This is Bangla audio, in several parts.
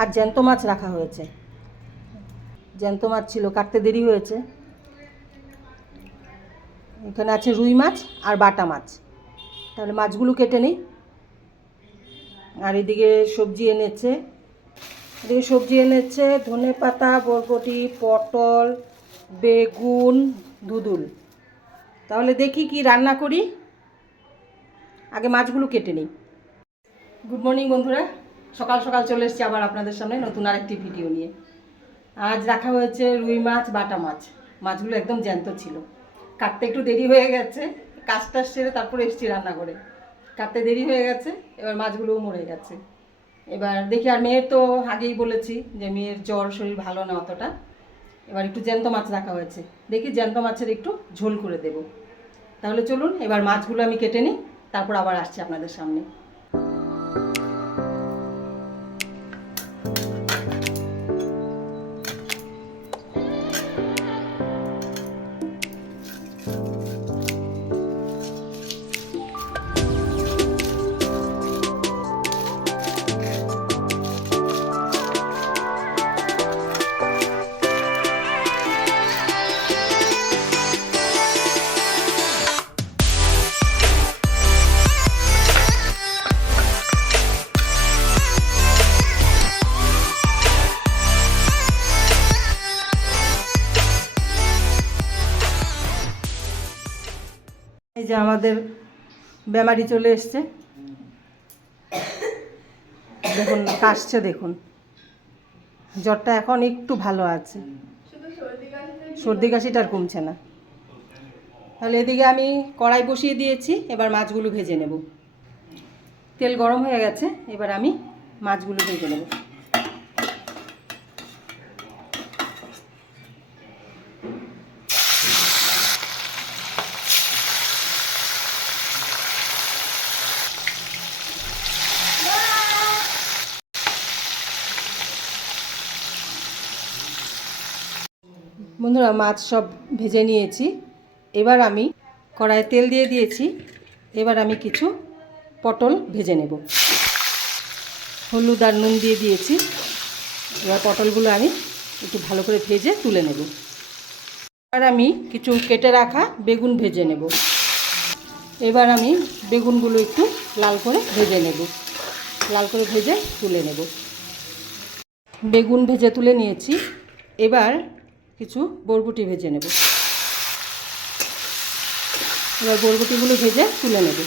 আর জ্যান্ত মাছ রাখা হয়েছে। জ্যান্ত মাছ ছিল, কাটতে দেরি হয়েছে। এখানে আছে রুই মাছ আর বাটা মাছ। তাহলে মাছগুলো কেটে নিই। আর এদিকে সবজি এনেছে। এদিকে সবজি এনেছে ধনে পাতা, বরবটি, পটল, বেগুন ধুদুল তাহলে দেখি কি রান্না করি। আগে মাছগুলো কেটে নিই। গুড মর্নিং বন্ধুরা। সকাল সকাল চলে এসেছি আবার আপনাদের সামনে নতুন আরেকটি ভিডিও নিয়ে। আজ রাখা হয়েছে রুই মাছ, বাটা মাছ। মাছগুলো একদম জ্যান্ত ছিল। কাটতে একটু দেরি হয়ে গেছে, কাজটা সেরে তারপরে এসেছি রান্না করে কাটতে দেরি হয়ে গেছে, এবার মাছগুলোও মরে গেছে। এবার দেখি, আর মেয়ের তো আগেই বলেছি যে মেয়ের জ্বর শরীর ভালো না অতটা। এবার একটু জ্যান্ত মাছ রাখা হয়েছে। দেখি জ্যান্ত মাছের একটু ঝোল করে দেব। তাহলে চলুন, এবার মাছগুলো আমি কেটে নিই, তারপর আবার আসছি আপনাদের সামনে। আমাদের বেমারি চলে এসছে। দেখুন, কাশছে, দেখুন। জ্বরটা এখন একটু ভালো আছে। সর্দি কাশিটা আর কমছে না। তাহলে এদিকে আমি কড়াই বসিয়ে দিয়েছি, এবার মাছগুলো ভেজে নেব। তেল গরম হয়ে গেছে, এবার আমি মাছগুলো ভেজে নেব। বন্ধুরা, মাছ সব ভেজে নিয়েছি। এবার আমি কড়াইয়ে তেল দিয়ে দিয়েছি। এবার আমি কিছু পটল ভেজে নেব। হলুদ আর নুন দিয়ে দিয়েছি। এবার পটলগুলো আমি একটু ভালো করে ভেজে তুলে নেব। এবার আমি কিছু কেটে রাখা বেগুন ভেজে নেব। এবার আমি বেগুনগুলো একটু লাল করে ভেজে নেব। লাল করে ভেজে তুলে নেব। বেগুন ভেজে তুলে নিয়েছি। এবার কিছু বরবটি ভেজে নেব। এবার বরবটিগুলো ভেজে তুলে নেব।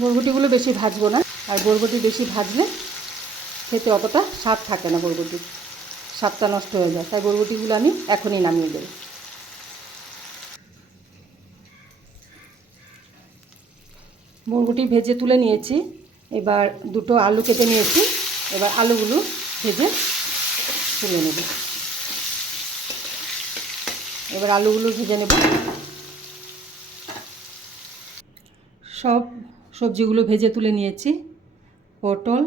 বরবটিগুলো বেশি ভাজবো না, আর বরবটি বেশি ভাজলে খেতে অতটা স্বাদ থাকে না বরবটির স্বাদটা নষ্ট হয়ে যায়, তাই বরবটিগুলো আমি এখনই নামিয়ে দেব। বরবটি ভেজে তুলে নিয়েছি, এবার দুটো আলু কেটে নিয়েছি, এবার আলুগুলো ভেজে তুলে নেব। এবার আলুগুলো ভেজে নেব। সব সবজিগুলো ভেজে তুলে নিয়েছি। পটল,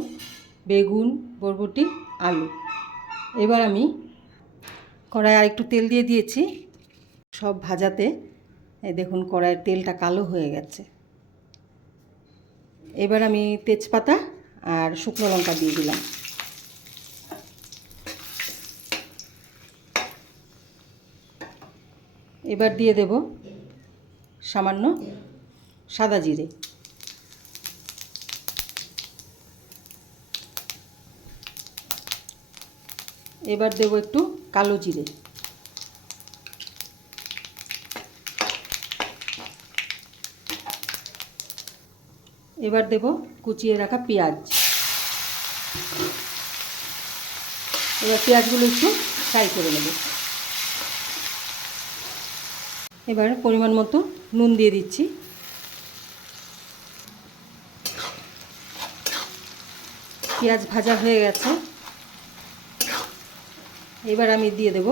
বেগুন, বরবটি, আলু। এবার আমি কড়াই আর একটু তেল দিয়ে দিয়েছি। সব ভাজাতে দেখুন কড়াইয়ের তেলটা কালো হয়ে গেছে। এবার আমি তেজপাতা আর শুকনো লঙ্কা দিয়ে দিলাম। এবার দিয়ে দেব সামান্য সাদা জিরে। এবার দেব একটু কালো জিরে। এবার দেব কুচিয়ে রাখা পেঁয়াজ। এবার পেঁয়াজগুলো একটু ফ্রাই করে নেব। এবার পরিমাণ মতো নুন দিয়ে দিচ্ছি। পেঁয়াজ ভাজা হয়ে গেছে। এবার আমি দিয়ে দেব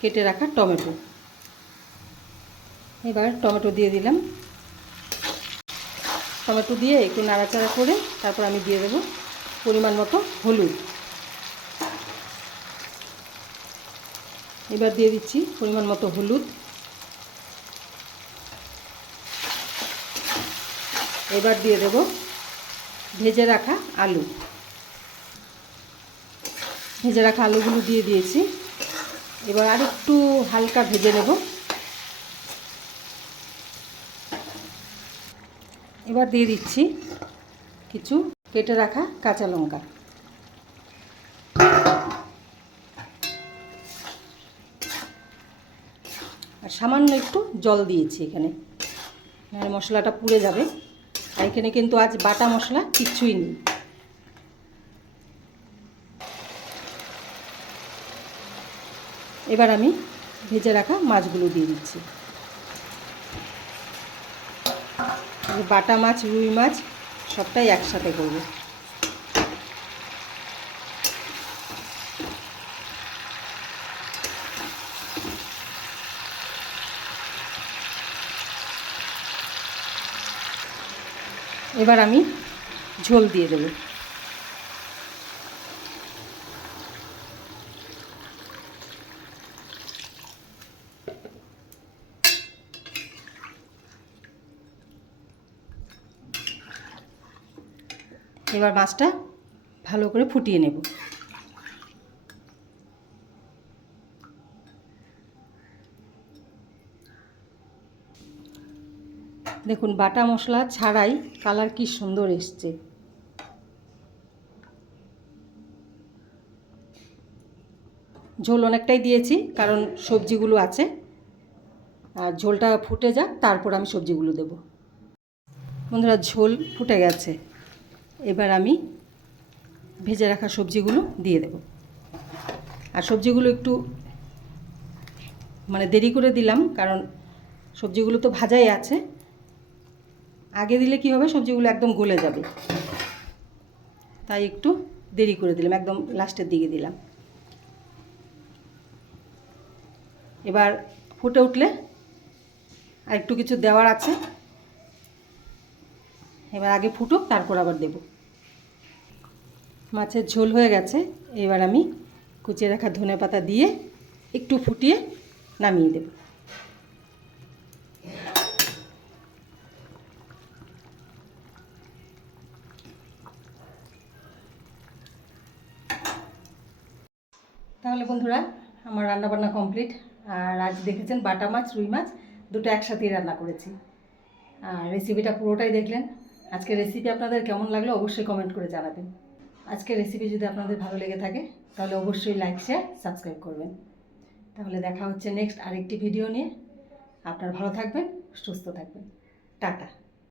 কেটে রাখা টমেটো। এবার টমেটো দিয়ে দিলাম। টমেটো দিয়ে একটু নাড়াচাড়া করে তারপর আমি দিয়ে দেব পরিমাণ মতো হলুদ। এবার দিয়ে দিচ্ছি পরিমাণ মতো হলুদ। এবার দিয়ে দেব ভেজে রাখা আলু। ভেজে রাখা আলুগুলো দিয়ে দিয়েছি। এবার আর একটু হালকা ভেজে নেব। এবার দিয়ে দিচ্ছি কিছু কেটে রাখা কাঁচা লঙ্কা। আর সামান্য একটু জল দিয়েছি এখানে মশলাটা পুড়ে যাবে। এখানে কিন্তু আজ বাটা মশলা কিচ্ছুই নেই। এবার আমি ভেজে রাখা মাছগুলো দিয়ে দিচ্ছি। বাটা মাছ, রুই মাছ সবটাই একসাথে করব। এবার আমি ঝোল দিয়ে দেবো। এবার মাছটা ভালো করে ফুটিয়ে নেব। দেখুন, বাটা মশলা ছাড়াই কালার কি সুন্দর এসছে। ঝোল অনেকটাই দিয়েছি, কারণ সবজিগুলো আছে। আর ঝোলটা ফুটে যাক, তারপর আমি সবজিগুলো দেব। বন্ধুরা, ঝোল ফুটে গেছে। এবার আমি ভেজে রাখা সবজিগুলো দিয়ে দেব। আর সবজিগুলো একটু মানে দেরি করে দিলাম, কারণ সবজিগুলো তো ভাজাই আছে। আগে দিলে কি হবে? সবজিগুলো একদম গলে যাবে। তাই একটু দেরি করে দিলাম, একদম লাস্টের দিকে দিলাম। এবার ফুটে উঠলে আর একটু কিছু দেওয়ার আছে। এবার আগে ফুটুক, তারপর আবার দেব। মাছের ঝোল হয়ে গেছে। এবার আমি কুচিয়ে রাখা ধনে পাতা দিয়ে একটু ফুটিয়ে নামিয়ে দেব। তাহলে বন্ধুরা, আমার রান্নাবান্না কমপ্লিট আর আজ দেখেছেন বাটা মাছ, রুই মাছ, দুটো একসাথেই রান্না করেছি। আর রেসিপিটা পুরোটাই দেখলেন। আজকের রেসিপি আপনাদের কেমন লাগল অবশ্যই কমেন্ট করে জানাবেন। আজকের রেসিপি যদি আপনাদের ভালো লেগে থাকে, তাহলে অবশ্যই লাইক শেয়ার সাবস্ক্রাইব করবেন। তাহলে দেখা হচ্ছে নেক্সট আরেকটি ভিডিও নিয়ে। আপনার ভালো থাকবেন, সুস্থ থাকবেন। টাটা।